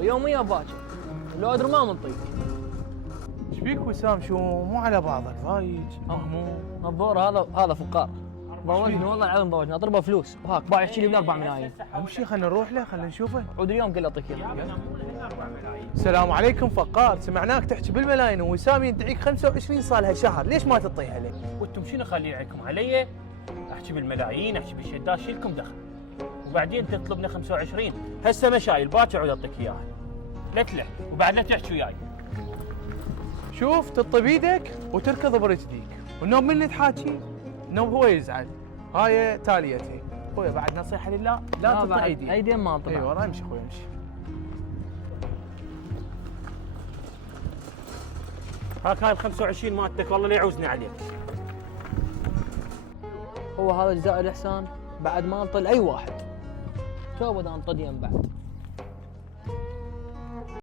ويوميا باكر لو ادري ما منطيك. ايش بيك وسام؟ شو مو على بعضك ضايج مهموم؟ نظور هذا فقار ضوجني والله العظيم ضوجني اطلبه فلوس وهاك باع يحكي لي ب 4 ملايين. امشي خلينا نروح له خلينا نشوفه. عود اليوم كله اعطيك اياه. السلام عليكم فقار، سمعناك تحكي بالملايين ووسام يدعيك 25 صار لها شهر، ليش ما تعطيها لي؟ وانتم شنو خلي عليكم علي؟ احكي بالملايين احكي بالشدات شيلكم دخل. وبعدين تطلبنا 25 هسه مشايل باكر عود اعطيك اياها. لا تلح وبعد لا تحكي وياي. شوف تطي بيدك وتركض برجليك، والنوم من اللي تحاكي؟ النوم هو يزعل. هاي تاليتي اخويا، بعد نصيحه لله لا تطي ايدي. ايدين ما انطبع. اي والله امشي اخويا امشي. هاك هاي ال 25 مالتك والله لا يعوزني عليك. هو هذا جزاء الاحسان بعد ما انطل اي واحد. تو بدنا نطدين بعد.